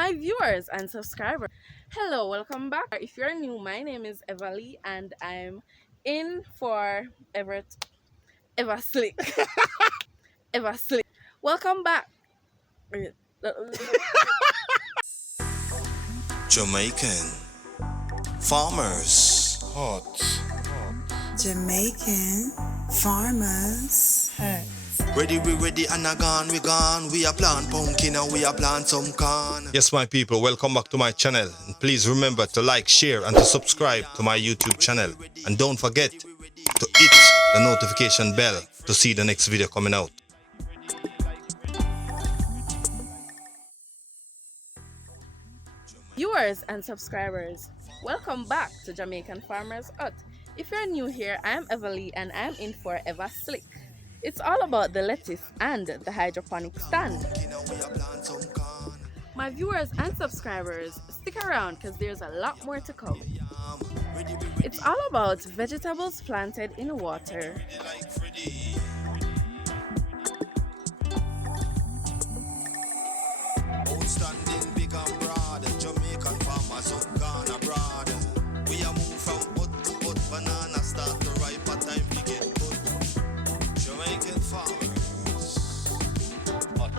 my viewers and subscribers. Hello, welcome back. If you're new, my name is Evalee and I'm in for Everton. Everton. Welcome back. Jamaican farmers. Hot. Jamaican farmers. Ready, we ready, and we gone. We are plant pumpkin and we are plant some corn. Yes, my people, welcome back to my channel. And please remember to like, share, and to subscribe to my YouTube channel. And don't forget to hit the notification bell to see the next video coming out. Viewers and subscribers, welcome back to Jamaican Farmers Hut. If you're new here, I'm Evalee and I'm in for Everton. It's all about the lettuce and the hydroponic stand. My viewers and subscribers, stick around because there's a lot more to come. It's all about vegetables planted in water. Outstanding, big and broad, Jamaican farmers up gone abroad. We are moved from bud to bud, banana start to ripe, a time to get good. Jamaican farmers. Hot.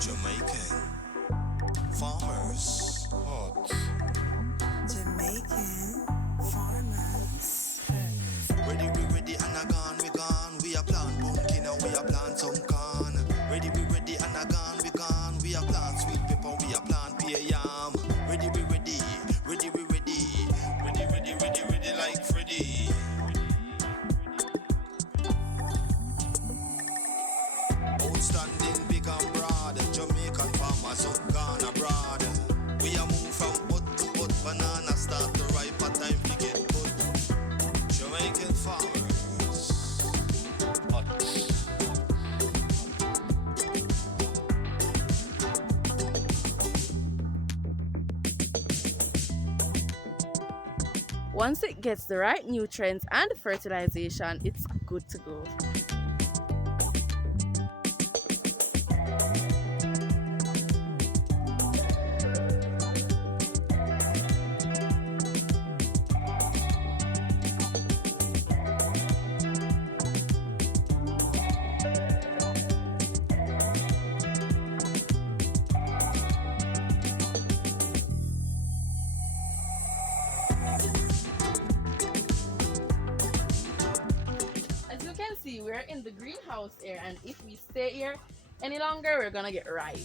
Jamaican farmers. Hot. Jamaican farmers. Ready, we ready, and we gone. We are plant pumpkin and we are plant some corn. Ready, we ready, and we gone. We are plant sweet pepper, we are plant pear yam. Ready, we ready, ready, we ready. Ready, ready, ready, ready like Freddy. Outstanding, big and broad, Jamaican farmers up gone abroad. We are moved from bud to bud, banana start to ripe, a time to get good. Jamaican farmers. Hot. Once it gets the right nutrients and fertilization, it's good to go. See, we're in the greenhouse here, and if we stay here any longer, we're gonna get ripe.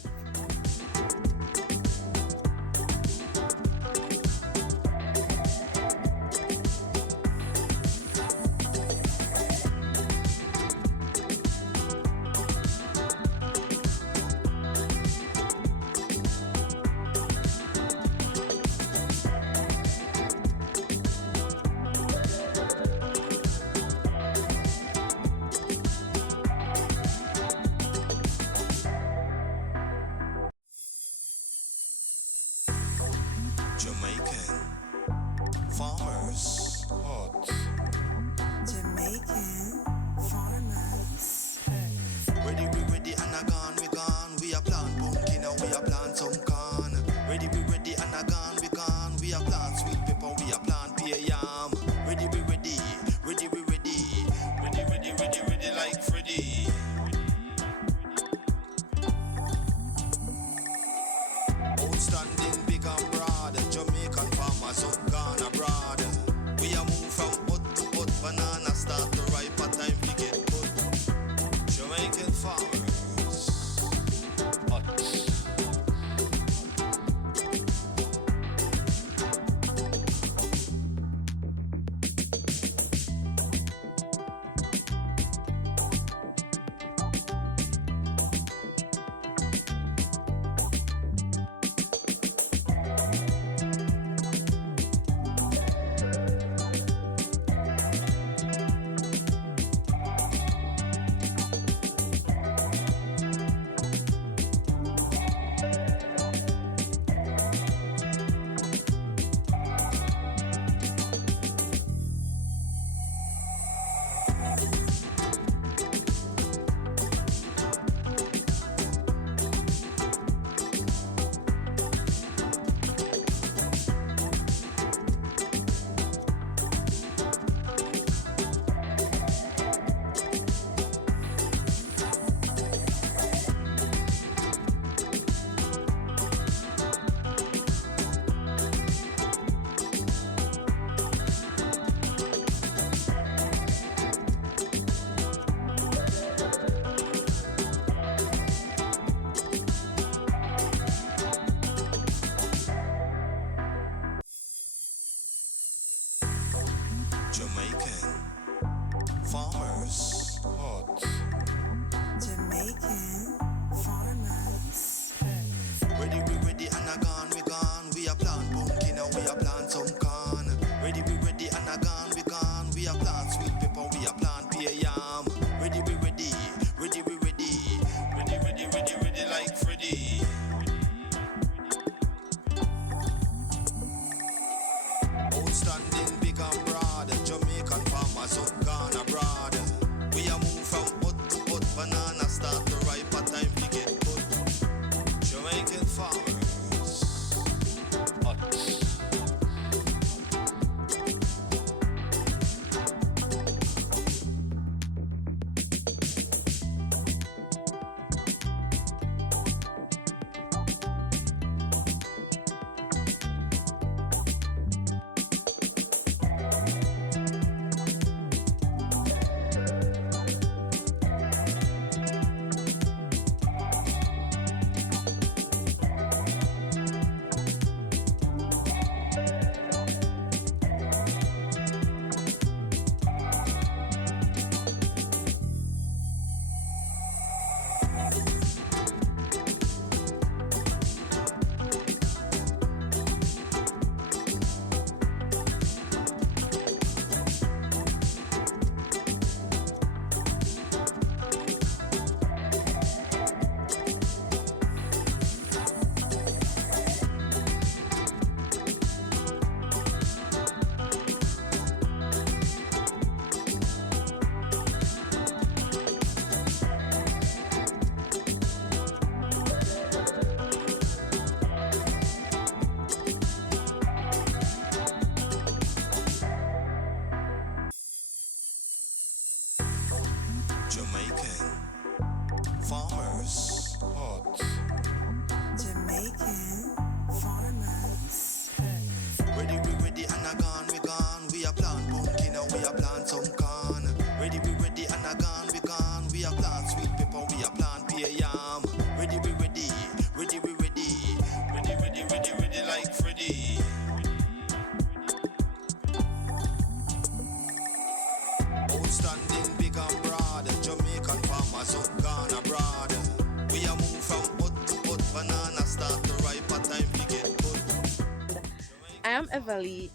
I am Evalee.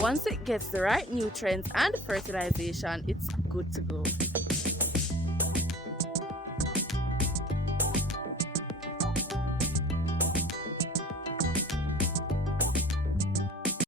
Once it gets the right nutrients and fertilization, it's good to go.